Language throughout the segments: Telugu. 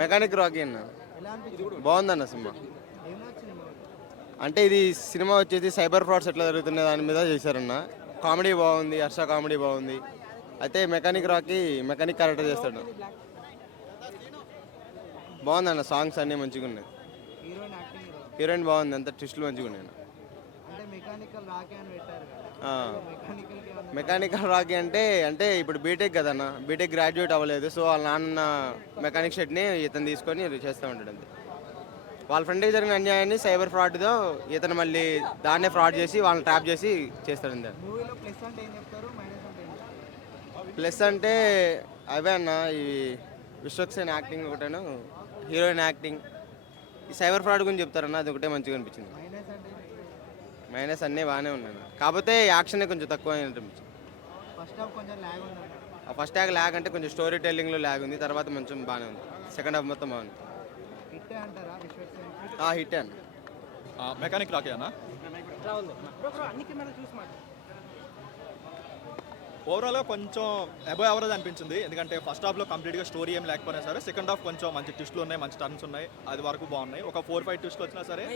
మెకానిక్ రాకీ అన్న బాగుందన్న సినిమా. అంటే ఇది సినిమా వచ్చేసి సైబర్ ఫ్రాడ్స్ ఎట్లా జరుగుతున్న దాని మీద చేశారన్న. కామెడీ బాగుంది, హర్ష కామెడీ బాగుంది. అయితే మెకానిక్ రాకీ మెకానిక్ క్యారెక్టర్ చేస్తాడు. బాగుందన్న, సాంగ్స్ అన్నీ మంచిగా ఉన్నాయి. హీరోయిన్ బాగుంది, అంత ట్విస్టులు మంచిగా ఉన్నాయి. మెకానికల్ రాకీ అంటే అంటే ఇప్పుడు బీటెక్ కదన్న, బీటెక్ గ్రాడ్యుయేట్ అవ్వలేదు. సో వాళ్ళ నాన్న మెకానిక్ షెడ్ని ఇతను తీసుకొని చేస్తూ ఉంటాడు. అంతే, వాళ్ళ ఫ్రెండ్కి జరిగిన అన్యాయాన్ని సైబర్ ఫ్రాడ్తో ఇతను మళ్ళీ దాన్నే ఫ్రాడ్ చేసి వాళ్ళని ట్రాప్ చేసి చేస్తాడు. అంతే. ప్లస్ అంటే అవే అన్న, ఈ విశ్వక్సేన్ యాక్టింగ్ ఒకటేను, హీరోయిన్ యాక్టింగ్, ఈ సైబర్ ఫ్రాడ్ గురించి చెప్తారన్న, అది ఒకటే మంచిగా అనిపించింది. మైనస్ అన్నీ బాగానే ఉన్నాయి, కాకపోతే యాక్షన్ కొంచెం తక్కువ అనిపించింది. ఫస్ట్ హాఫ్ ల్యాగ్ అంటే కొంచెం స్టోరీ టెల్లింగ్లో ల్యాగ్ ఉంది, తర్వాత కొంచెం బాగానే ఉంది. సెకండ్ హాఫ్ మొత్తం బాగుంది. హిట్ అన్న. మెకానిక్ రాకీ అన్న. ఓవరాల్గా కొంచెం అబవ్ యావరేజ్ అనిపించింది. ఎందుకంటే ఫస్ట్ హాఫ్లో కంప్లీట్గా స్టోరీ ఏం లేకపోయినా సరే సెకండ్ హాఫ్ కొంచెం మంచి ట్విస్టులు ఉన్నాయి, మంచి టర్న్స్ ఉన్నాయి, అది వరకు బాగున్నాయి. ఒక 4-5 ట్విస్టులు వచ్చినా సరే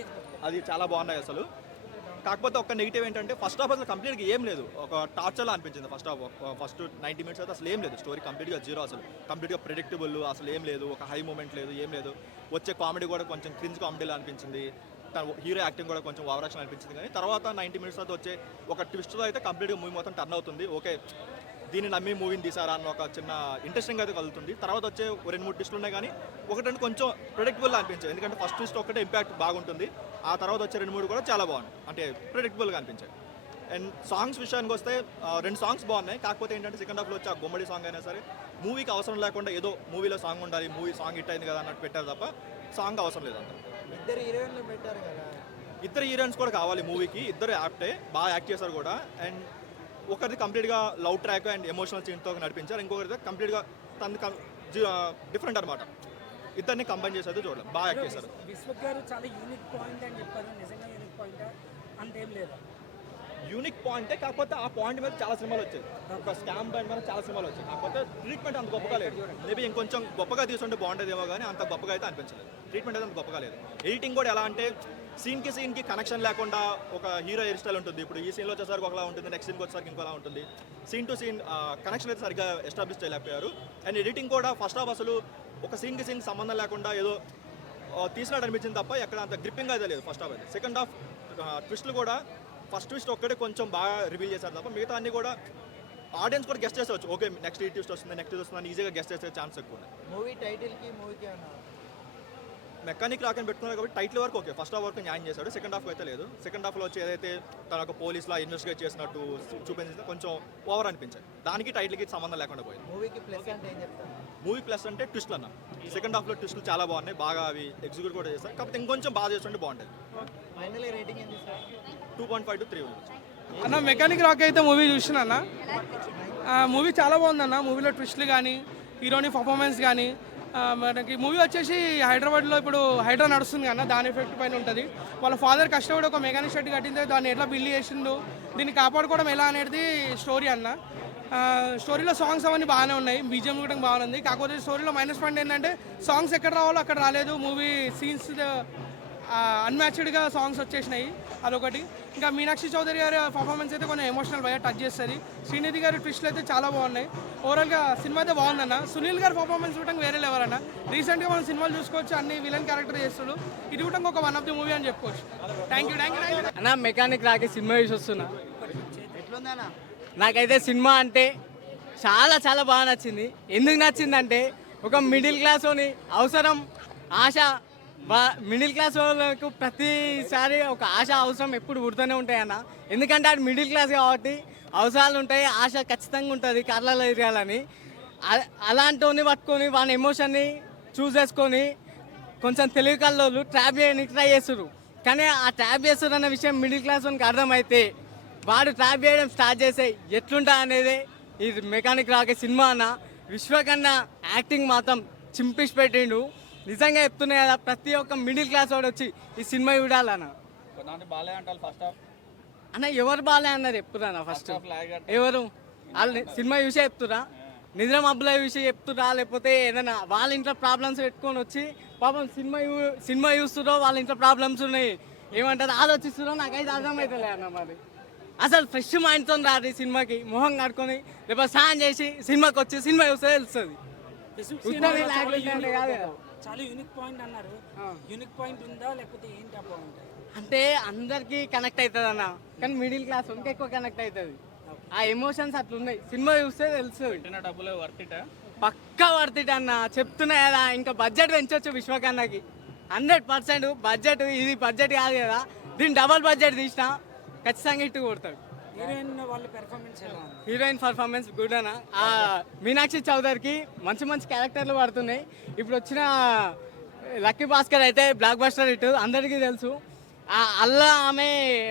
అది చాలా బాగున్నాయి అసలు. కాకపోతే ఒక నెగిటివ్ ఏంటంటే ఫస్ట్ హాఫ్ అసలు కంప్లీట్గా ఏం లేదు, ఒక టార్చర్లా అనిపించింది. ఫస్ట్ 90 మినిట్స్ అయితే అసలు ఏం లేదు, స్టోరీ కంప్లీట్గా జీరో, అసలు కంప్లీట్గా ప్రెడిక్టబుల్, అసలు ఏం లేదు, ఒక హై మూమెంట్ లేదు, ఏం లేదు. వచ్చే కామెడీ కూడా కొంచెం క్రింజ్ కామెడీలా అనిపించింది. హీరో యాక్టింగ్ కూడా కొంచెం ఓవరాక్షన్ అనిపించింది. కానీ తర్వాత 90 మినిట్స్ తర్వాత వచ్చే ఒక ట్విస్ట్లో అయితే కంప్లీట్గా మూవీ మొత్తం టర్న్ అవుతుంది. ఓకే, దీన్ని నమ్మి మూవీని తీసారా అన్న ఒక చిన్న ఇంట్రెస్టింగ్ అయితే కలుగుతుంది. తర్వాత వచ్చే 2-3 ట్విస్టులు ఉన్నాయి, కానీ ఒకటి కొంచెం ప్రెడిక్టబుల్గా అనిపించాయి. ఎందుకంటే ఫస్ట్ ట్విస్ట్ ఒకటే ఇంపాక్ట్ బాగుంటుంది, ఆ తర్వాత వచ్చే 2-3 కూడా చాలా బాగుంది, అంటే ప్రెడిక్టబుల్గా అనిపించాయి. అండ్ సాంగ్స్ విషయానికి వస్తే 2 సాంగ్స్ బాగున్నాయి. కాకపోతే ఏంటంటే సెకండ్ హాఫ్లో వచ్చి ఆ గుమ్మడి సాంగ్ అయినా సరే మూవీకి అవసరం లేకుండా ఏదో మూవీలో సాంగ్ ఉండాలి, మూవీ సాంగ్ హిట్ అయింది కదా అన్నట్టు పెట్టారు తప్ప సాంగ్ అవసరం లేదంట. ఇద్దరు హీరోయిన్స్ కూడా కావాలి మూవీకి, ఇద్దరు యాక్టే, బాగా యాక్ట్ చేశారు కూడా. అండ్ ఒకరిది కంప్లీట్గా లవ్ ట్రాక్ అండ్ ఎమోషనల్ సీన్తో నడిపించారు, ఇంకొకరిది కంప్లీట్గా తన డిఫరెంట్ అనమాట. ఇద్దరిని కంబైన్ చేసేది చూడలేదు, బాగా యాక్ట్ చేశారు. విశ్వక్ గారు చాలా యూనిక్ పాయింట్ అని చెప్పారు, నిజంగా యూనిక్ పాయింట్ అంతేం లేదు. యూనిక్ పాయింటే, కాకపోతే ఆ పాయింట్ మీద చాలా సినిమాలు వచ్చాయి, ఒక స్కామ్ పాయింట్ మీద చాలా సినిమాలు వచ్చాయి. కాకపోతే ట్రీట్మెంట్ అంత గొప్పగా లేదు. మేబీ ఇంకొంచెం గొప్పగా తీసుకుంటే బాగుండేదేమో, కానీ అంత గొప్పగా అయితే అనిపించలేదు. ట్రీట్మెంట్ అయితే అంత గొప్పగా లేదు. ఎడిటింగ్ కూడా ఎలా అంటే సీన్కి కనెక్షన్ లేకుండా ఒక హీరో హెయిర్ స్టైల్ ఉంటుంది. ఇప్పుడు ఈ సీన్లో వచ్చేసరికి ఒకలా ఉంటుంది, నెక్స్ట్ సీన్కి వచ్చేసరికి ఇంకోలా ఉంటుంది. సీన్ టు సీన్ కనెక్షన్ అయితే సరిగ్గా ఎస్టాబ్లిష్ చేయలేకపోయారు. అండ్ ఎడిటింగ్ కూడా ఫస్ట్ హాఫ్ అసలు ఒక సీన్కి సంబంధం లేకుండా ఏదో తీసినట్టు అనిపించింది తప్ప ఎక్కడ అంత గ్రిప్పింగ్ అయితే లేదు ఫస్ట్ హాఫ్ అయితే. సెకండ్ హాఫ్ ట్విస్టులు కూడా ఫస్ట్ ట్విస్ట్ ఒక్కడే కొంచెం బాగా రివీల్ చేశారు తప్ప మిగతా అన్ని కూడా ఆడియన్స్ కూడా గెస్ట్ చేసేవచ్చు. ఓకే, నెక్స్ట్ ఈ ట్విస్ట్ వస్తుంది, నెక్స్ట్ వస్తుంది అని ఈజీగా గెస్ట్ చేసే ఛాన్స్ ఎక్కువ ఉన్నాయి. మూవీ టైటిల్కి మూవీకి మెకానిక్ రాకని పెట్టుకున్నారు కాబట్టి టైటిల్ వరకు ఓకే, ఫస్ట్ హాఫ్ వరకు న్యాయం చేశాడు, సెకండ్ హాఫ్ అయితే లేదు. సెకండ్ హాఫ్లో వచ్చి ఏదైతే తన ఒక పోలీస్లా ఇన్వెస్టిగేట్ చేసినట్టు చూపించింది కొంచెం ఓవర్ అనిపించాయి. దానికి టైటిల్కి సంబంధం లేకుండా పోయింది. మూవీకి ప్లస్ అంటే ఏం చెప్తారు? మూవీ ప్లస్ అంటే ట్విస్ట్లు అన్న. సెకండ్ హాఫ్లో ట్విస్టులు చాలా బాగున్నాయి, బాగా అవి ఎగ్జిక్యూట్ కూడా చేస్తారు. కాకపోతే ఇంకొంచెం బాగా చేస్తుంటే బాగుంటుంది. ఫైనల్ రేటింగ్ ఎంత ఇస్తారు? 2.5 to 3 అన్న. మెకానిక్ రాకీ అయితే మూవీ చూసిన అన్న, మూవీ చాలా బాగుందన్న. మూవీలో ట్విస్ట్లు కానీ, హీరోని పర్ఫార్మెన్స్ కానీ, మనకి మూవీ వచ్చేసి హైదరాబాద్లో ఇప్పుడు హైడ్రా నడుస్తుంది అన్న, దాని ఎఫెక్ట్ పైన ఉంటుంది. వాళ్ళ ఫాదర్ కష్టపడి ఒక మెకానిక్ షెడ్ కట్టిందే, దాన్ని ఎట్లా బిల్డ్ చేసిండు, దీన్ని కాపాడుకోవడం ఎలా అనేది స్టోరీ అన్న. స్టోరీలో సాంగ్స్ అవన్నీ బాగానే ఉన్నాయి, బీజిఎం కూడా బాగుంది. కాకపోతే స్టోరీలో మైనస్ పాయింట్ ఏంటంటే సాంగ్స్ ఎక్కడ రావాలో అక్కడ రాలేదు. మూవీ సీన్స్ అన్మ్యాచ్డ్గా సాంగ్స్ వచ్చేసినాయి, అదొకటి. ఇంకా మీనాక్షి చౌదరి గారి పర్ఫార్మెన్స్ అయితే కొంచెం ఎమోషనల్ బాగా టచ్ చేస్తుంది. శ్రీనిధి గారి ట్విస్ట్లు అయితే చాలా బాగున్నాయి. ఓవరాల్గా సినిమా అయితే బాగుందన్న. సునీల్ గారి పర్ఫార్మెన్స్ కూడా వేరే లెవెల్ అన్న. రీసెంట్గా మనం సినిమాలు చూసుకోవచ్చు, అన్ని విలన్ క్యారెక్టర్ చేస్తాడు. ఇది కూడా ఒక వన్ ఆఫ్ ది మూవీ అని చెప్పుకోవచ్చు. థ్యాంక్ యూ అన్న. మెకానిక్ రాకీ సినిమా చూసి వస్తున్నా, ఎట్లుందన్నా? నాకైతే సినిమా అంటే చాలా చాలా బాగా నచ్చింది. ఎందుకు నచ్చిందంటే ఒక మిడిల్ క్లాస్లోని అవసరం, ఆశ, మిడిల్ క్లాస్ వాళ్ళకు ప్రతిసారి ఒక ఆశ అవసరం ఎప్పుడు పుడుతూనే ఉంటాయన్న. ఎందుకంటే అది మిడిల్ క్లాస్ కాబట్టి అవసరాలు ఉంటాయి, ఆశ ఖచ్చితంగా ఉంటుంది కార్లలో తిరగాలని. అలాంటివన్నీ పట్టుకొని వాళ్ళ ఎమోషన్ని చూస్ చేసుకొని కొంచెం తెలివి కల్లోళ్ళు ట్రాప్ చేయడానికి ట్రై చేస్తారు. కానీ ఆ ట్రాప్ చేస్తారు అన్న విషయం మిడిల్ క్లాస్ వాళ్ళకి అర్థమైతే వాడు ట్రాప్ చేయడం స్టార్ట్ చేసే ఎట్లుంటా అనేది ఈ మెకానిక్ రాకీ సినిమా అన్న. విశ్వకన్నా యాక్టింగ్ మాత్రం చింపిసి పెట్టిండు. నిజంగా చెప్తున్నాయి కదా, ప్రతి ఒక్క మిడిల్ క్లాస్ వాడు వచ్చి ఈ సినిమా చూడాలన్న. అన్న ఎవరు బాలే అన్నారు చెప్తున్నా ఫస్ట్, ఎవరు వాళ్ళు సినిమా చూసే చెప్తున్నా. నిద్ర మబ్బుల విషయం చెప్తురా, లేకపోతే ఏదైనా వాళ్ళ ఇంట్లో ప్రాబ్లమ్స్ పెట్టుకొని వచ్చి పాపం సినిమా చూస్తురో వాళ్ళ ఇంట్లో ప్రాబ్లమ్స్ ఉన్నాయి ఏమంటారు ఆలోచిస్తురో నాకైతే అర్థమవుతలే అన్న. మరి అసలు ఫ్రెష్ మైండ్తో రాదు ఈ సినిమాకి, మొహం కడుకొని లేకపోతే స్నానం చేసి సినిమాకి వచ్చి సినిమా చూస్తే తెలుస్తుంది. చాలా యూనిక్ పాయింట్ అన్నారు. యూనిక్ పాయింట్ ఉందా లేకపోతే ఏంటి ఆ పాయింట్? అంటే అందరికి కనెక్ట్ అవుతుంది అన్న, కానీ మిడిల్ క్లాస్ ఇంకా ఎక్కువ కనెక్ట్ అవుతుంది. ఆ ఎమోషన్స్ అట్లున్నాయి, సినిమా చూస్తే తెలుస్తుంది. డబ్బులు వర్తిట పక్కా వర్తిట్ అన్న, చెప్తున్నా కదా. ఇంకా బడ్జెట్ పెంచవచ్చు విశ్వకర్ణకి 100%. బడ్జెట్ ఇది బడ్జెట్ కాదు కదా, దీన్ని డబల్ బడ్జెట్ తీసినా ఖచ్చితంగా ఇట్టు కొడతాడు. హీరోయిన్ వాళ్ళ పెర్ఫార్మెన్స్ ఎలా ఉంది? హీరోయిన్ పర్ఫార్మెన్స్ గుడ్ అన్న. ఆ మీనాక్షి చౌదరికి మంచి మంచి క్యారెక్టర్లు పడుతున్నాయి. ఇప్పుడు వచ్చిన లక్కీ భాస్కర్ అయితే బ్లాక్ బస్టర్ హిట్ అందరికీ తెలుసు. అల్లా ఆమె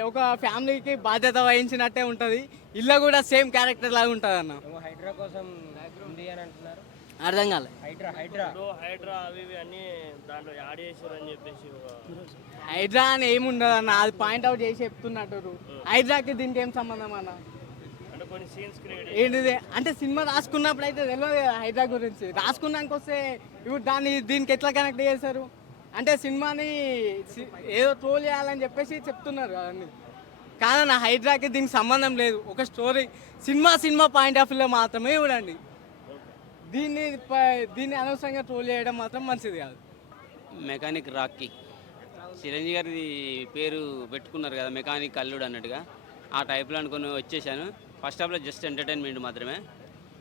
ఒక ఫ్యామిలీకి బాధ్యత వహించినట్టే ఉంటుంది. ఇల్లు కూడా సేమ్ క్యారెక్టర్ లాగా ఉంటుంది అన్న. హైడ్రా కోసం ఉంది అని అంటున్నారు. అర్థం కాలే. హైడ్రా అవి ఇవి అన్ని దాంట్లో యాడ్ చేశారు అని చెప్పేసి హైడ్రా అని ఏముండదు అన్న, అది పాయింట్అవుట్ చేసి చెప్తున్నట్టు. హైడ్రాకి దీనికి ఏం సంబంధం అన్న? అంటే కొన్ని సీన్స్ క్రియేట్ ఏంటిది అంటే సినిమా రాసుకున్నప్పుడు అయితే తెలియదు కదా హైడ్రా గురించి. రాసుకున్నాక వస్తే ఇప్పుడు దీనికి ఎట్లా కనెక్ట్ చేశారు అంటే సినిమాని ఏదో ట్రోల్ చేయాలని చెప్పేసి చెప్తున్నారు అవన్నీ. కాదన్న, హైడ్రాకి దీనికి సంబంధం లేదు. ఒక స్టోరీ సినిమా పాయింట్ ఆఫ్ వ్యూలో మాత్రమే చూడండి. దీన్ని అనవసరంగా ట్రోల్ చేయడం మాత్రం మంచిది కాదు. మెకానిక్ రాకీ చిరంజీవి గారి పేరు పెట్టుకున్నారు కదా, మెకానిక్ అల్లుడు అన్నట్టుగా ఆ టైప్లో అనుకుని వచ్చేసాను. ఫస్ట్ హాఫ్లో జస్ట్ ఎంటర్టైన్మెంట్ మాత్రమే.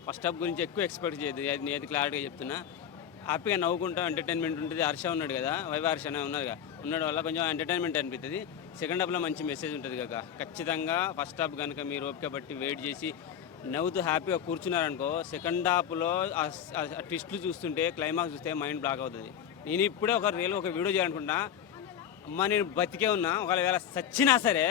ఫస్ట్ హాఫ్ గురించి ఎక్కువ ఎక్స్పెక్ట్ చేయదు, నేను క్లారిటీగా చెప్తున్నా. హ్యాపీగా నవ్వుకుంటాం, ఎంటర్టైన్మెంట్ ఉంటుంది. హర్ష ఉన్నాడు కదా, వైవ హర్ష ఉన్నాడుగా, ఉండడం వల్ల కొంచెం ఎంటర్టైన్మెంట్ అనిపిస్తుంది. సెకండ్ హాఫ్లో మంచి మెసేజ్ ఉంటుంది కదా. ఖచ్చితంగా ఫస్ట్ హాఫ్ కనుక మీరు ఓపిక బట్టి వెయిట్ చేసి నవ్వుతూ హ్యాపీగా కూర్చున్నారనుకో, సెకండ్ హాఫ్లో ఆ ట్విస్ట్లు చూస్తుంటే క్లైమాక్స్ చూస్తే మైండ్ బ్లాక్ అవుతుంది. నేను ఇప్పుడే ఒక వీడియో చేయాలనుకుంటున్నా. అమ్మ నేను బతికే ఉన్నా, ఒకవేళ సచ్చినా సరే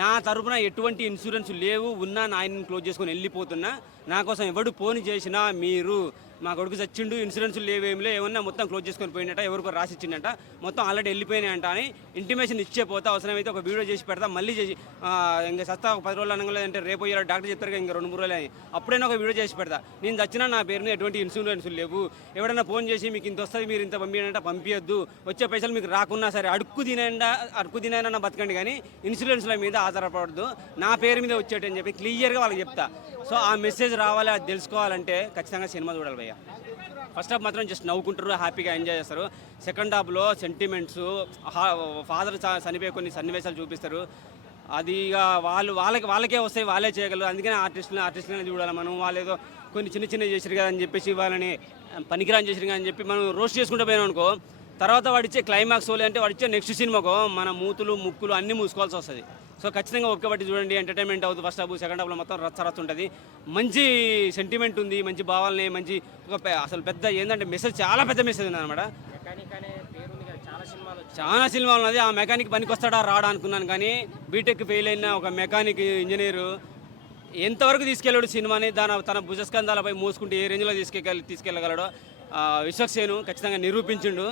నా తరపున ఎటువంటి ఇన్సూరెన్స్ లేవు, ఉన్నా నా ఆయన క్లోజ్ చేసుకొని వెళ్ళిపోతున్నా. నా కోసం ఎవడు ఫోన్ చేసినా మీరు మా కొడుకు చచ్చిండు, ఇన్సూరెన్స్ లేవేమిలే, ఏమన్నా మొత్తం క్లోజ్ చేసుకొని పోయినట్ట, ఎవరికో రాసి ఇచ్చిండట, మొత్తం ఆల్రెడీ వెళ్ళిపోయినాయంట అని ఇంటిమేషన్ ఇచ్చే పోతే అవసరమైతే ఒక వీడియో చేసి పెడతా, మళ్ళీ చేసి ఇంకా సస్తా ఒక 10 రోజులు అనగా అంటే రేపు అయ్యారు డాక్టర్ చెప్తారు ఇంకా 2-3 రోజులు అని, అప్పుడైనా ఒక వీడియో చేసి పెడతా. నేను చచ్చినా నా పేరుని ఎటువంటి ఇన్సూరెన్స్ లేవు, ఎవరైనా ఫోన్ చేసి మీకు ఇంత వస్తుంది మీరు ఇంత పంపించంటే పంపించద్దు, వచ్చే పైసలు మీకు రాకున్నా సరే అడుక్కు తినైనా బతకండి, కానీ ఇన్సూరెన్స్ల మీద ఆధారపడద్దు, నా పేరు మీద వచ్చేటని చెప్పి క్లియర్గా వాళ్ళకి చెప్తా. సో ఆ మెసేజ్ రావాలి, అది తెలుసుకోవాలంటే ఖచ్చితంగా సినిమా చూడాలి భయ్య. ఫస్ట్ హాఫ్ మాత్రం జస్ట్ నవ్వుకుంటారు, హ్యాపీగా ఎంజాయ్ చేస్తారు. సెకండ్ హాఫ్లో సెంటిమెంట్స్, ఫాదర్ చనిపోయే కొన్ని సన్నివేశాలు చూపిస్తారు. అది ఇక వాళ్ళకే వస్తాయి, వాళ్ళే చేయగలరు. అందుకనే ఆర్టిస్టులనే చూడాలి మనం. వాళ్ళు ఏదో కొన్ని చిన్న చేసారు కదా అని చెప్పేసి వాళ్ళని పనికిరాని చేసారు కదా అని చెప్పి మనం రోస్ట్ చేసుకుంటూ పోయినాం అనుకో, తర్వాత వాడిచ్చే క్లైమాక్స్ అంటే వాడిచ్చే నెక్స్ట్ సినిమాకో మన మూతులు ముక్కులు అన్నీ మూసుకోవాల్సి వస్తుంది. సో ఖచ్చితంగా ఒక్క బట్టి చూడండి, ఎంటర్టైన్మెంట్ అవుతుంది. ఫస్ట్ హాఫ్ సెకండ్ హాఫ్లో మొత్తం రచ్చ ఉంటుంది. మంచి సెంటిమెంట్ ఉంది, మంచి భావాలని, మంచి అసలు పెద్ద ఏంటంటే మెసేజ్, చాలా పెద్ద మెసేజ్ ఉంది అనమాట. మెకానిక్ అనే పేరు ఉంది కదా, చాలా సినిమాలు ఉన్నది. ఆ మెకానిక్ పనికి వస్తాడా రాడా అనుకున్నాను, కానీ బీటెక్ ఫెయిల్ అయిన ఒక మెకానిక్ ఇంజనీరు ఎంతవరకు తీసుకెళ్ళాడు సినిమాని, తన భుజస్కంధాలపై మోసుకుంటే ఏ రేంజ్లో తీసుకెళ్ళగలడో విశ్వక్సేను ఖచ్చితంగా నిరూపించిండు.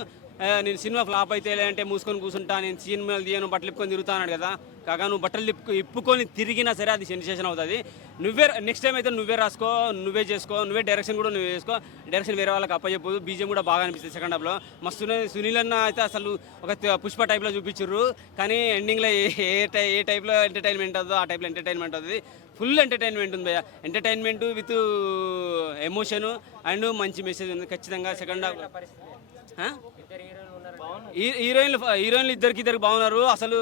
నేను సినిమా ఫ్లాప్ అయితే లేదంటే మూసుకొని కూర్చుంటా, నేను సినిమాలు తీయను, బట్టలు ఇప్పుకొని తిరుగుతాను కదా. కాగా నువ్వు బట్టలు ఇప్పుకొని తిరిగినా సరే అది సెన్సేషన్ అవుతుంది. నెక్స్ట్ టైం అయితే నువ్వే రాసుకో, నువ్వే చేసుకో, నువ్వే డైరెక్షన్ కూడా నువ్వే చేసుకో. డైరెక్షన్ వేరే వాళ్ళకి అప్పచెప్పు. బీజిఎం కూడా బాగా అనిపిస్తుంది సెకండ్ హాఫ్లో. మస్తు సునీల్ అన్న అయితే అసలు ఒక పుష్ప టైప్లో చూపించారు, కానీ ఎండింగ్లో ఏ టైప్లో ఎంటర్టైన్మెంట్ అవుతుందో ఆ టైప్లో ఎంటర్టైన్మెంట్ అవుతుంది. ఫుల్ ఎంటర్టైన్మెంట్ ఉంది భయ్య. ఎంటర్టైన్మెంట్ విత్ ఎమోషను అండ్ మంచి మెసేజ్ ఉంది ఖచ్చితంగా. సెకండ్ హాఫ్ హీరోయిన్లు ఇద్దరికి బాగున్నారు. అసలు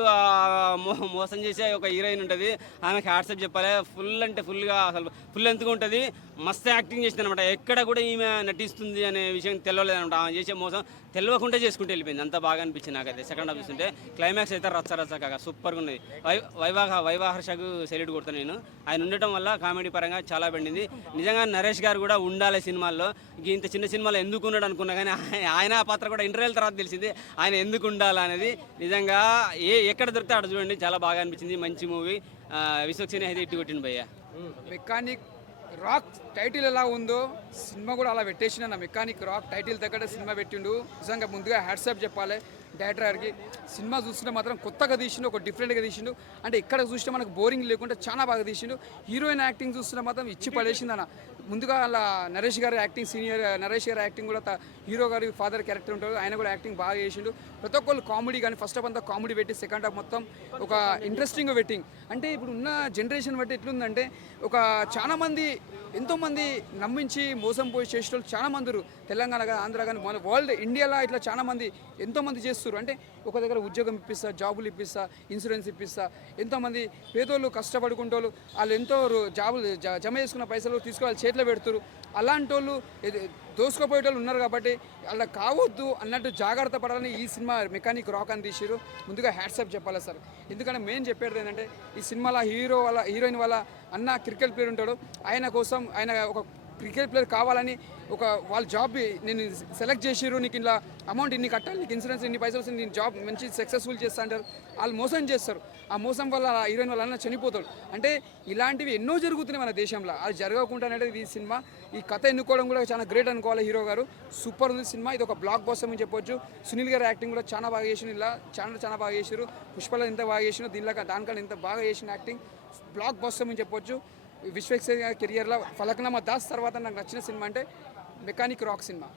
మోసం చేసే ఒక హీరోయిన్ ఉంటుంది, ఆమెకి హ్యాట్సప్ చెప్పాలి. ఫుల్ అంటే ఫుల్గా అసలు ఫుల్ ఎంతగా ఉంటుంది. మస్తు యాక్టింగ్ చేసింది అనమాట. ఎక్కడ కూడా ఈమె నటిస్తుంది అనే విషయం తెలియలేదనమాట. ఆమె చేసే మోసం తెలియకుండా చేసుకుంటూ వెళ్ళిపోయింది. అంత బాగా అనిపించింది నాకైతే సెకండ్ హాఫ్ చూస్తుంటే. క్లైమాక్స్ అయితే రచ్చ కాగా సూపర్గా ఉన్నది. వైవాహర్షకు సెల్యూట్ కొడతాను నేను. ఆయన ఉండటం వల్ల కామెడీ పరంగా చాలా పండింది. నిజంగా నరేష్ గారు కూడా ఉండాలి సినిమాల్లో. ఇంత చిన్న సినిమాలో ఎందుకు ఉన్నాడు అనుకున్నా, కానీ ఆయన పాత్ర కూడా ఇంటర్వ్యూల తర్వాత తెలిసింది ఆయన ఎందుకు ఉండాలనేది. నిజంగా ఎక్కడ దొరికితే అక్కడ చూడండి, చాలా బాగా అనిపించింది. మంచి మూవీ. విశ్వక్సేన్ అయితే ఇట్టు కొట్టింది భయ్య. మెకానిక్ రాక్ టైటిల్ ఎలా ఉందో సినిమా కూడా అలా పెట్టేసిన. నా మెకానిక్ రాక్ టైటిల్ తగ్గట్టు సినిమా పెట్టిండు. నిజంగా ముందుగా హ్యాట్సాప్ చెప్పాలి. డైరెక్టర్ గారికి. సినిమా చూస్తుంటే మాత్రం కొత్తగా తీసిండు, ఒక డిఫరెంట్గా తీసిండు. అంటే ఎక్కడ చూసినా మనకు బోరింగ్ లేకుండా చాలా బాగా తీసిండు. హీరోయిన్ యాక్టింగ్ చూస్తుంటే మాత్రం ఇచ్చి పడేసింది అన్న. ముందుగా అలా నరేష్ గారి యాక్టింగ్, సీనియర్ నరేష్ గారి యాక్టింగ్ కూడా హీరో గారి ఫాదర్ క్యారెక్టర్ ఉంటాడు, ఆయన కూడా యాక్టింగ్ బాగా చేసిండు. ప్రతి ఒక్కళ్ళు కామెడీ కానీ ఫస్ట్ హాఫ్ అంతా కామెడీ పెట్టి సెకండ్ హాఫ్ మొత్తం ఒక ఇంట్రెస్టింగ్ వెట్టింగ్. అంటే ఇప్పుడు ఉన్న జనరేషన్ బట్టి ఎట్లుందంటే ఒక చాలామంది ఎంతోమంది నమ్మించి మోసం పోయి చేసేటోళ్ళు చాలా మంది ఉన్నారు. తెలంగాణ కానీ ఆంధ్ర కానీ మన వరల్డ్ ఇండియాలో ఇట్లా చాలామంది ఎంతోమంది చేస్తారు. అంటే ఒక దగ్గర ఉద్యోగం ఇప్పిస్తా, జాబులు ఇప్పిస్తా, ఇన్సూరెన్స్ ఇప్పిస్తా, ఎంతోమంది పేదోళ్ళు కష్టపడుకుంటోళ్ళు వాళ్ళు ఎంతో జాబులు జమ చేసుకున్న పైసలు తీసుకుని చేతిలో పెడుతున్నారు. అలాంటి వాళ్ళు దోసుకుపోయేటోళ్ళు ఉన్నారు కాబట్టి అలా కావద్దు అన్నట్టు జాగ్రత్త పడాలని ఈ సినిమా మెకానిక్ రాక్ అని తీసిరు. ముందుగా హ్యాట్సాప్ చెప్పాలి సార్. ఎందుకంటే మెయిన్ చెప్పేది ఏంటంటే ఈ సినిమాలో హీరోయిన్ వాళ్ళ అన్న క్రికెట్ ప్లేయర్ ఉంటాడు, ఆయన కోసం ఆయన ఒక క్రికెట్ ప్లేయర్ కావాలని ఒక వాళ్ళ జాబ్ నేను సెలెక్ట్ చేసిర్రు, నీకు ఇలా అమౌంట్ ఇన్ని కట్టాలి, నీకు ఇన్సూరెన్స్ ఇన్ని పైసలు వస్తుంది, నేను జాబ్ మంచి సక్సెస్ఫుల్ చేస్తా అంటారు. వాళ్ళు మోసం చేస్తారు. ఆ మోసం వల్ల హీరోయిన్ వాళ్ళ అన్న చనిపోతాడు. అంటే ఇలాంటివి ఎన్నో జరుగుతున్నాయి మన దేశంలో. అది జరగకుండా అనేది ఈ సినిమా, ఈ కథ ఎన్నుకోవడం కూడా చాలా గ్రేట్ అనుకోవాలి. హీరో గారు సూపర్ ఉంది సినిమా. ఇది ఒక బ్లాక్ బస్టర్ అని చెప్పొచ్చు. సునీల్ గారి యాక్టింగ్ కూడా చాలా బాగా చేసిన, ఇలా చాలా బాగా చేసారు. పుష్పలో ఎంత బాగా చేసినా దీనిలో దానికన్నా ఎంత బాగా చేసిన యాక్టింగ్ బ్లాక్ బస్టర్ అని చెప్పొచ్చు. విశ్వేశ్వర కెరియర్లో ఫలక్నామా దాస్ తర్వాత నాకు నచ్చిన సినిమా అంటే మెకానిక్ రాక్ సినిమా.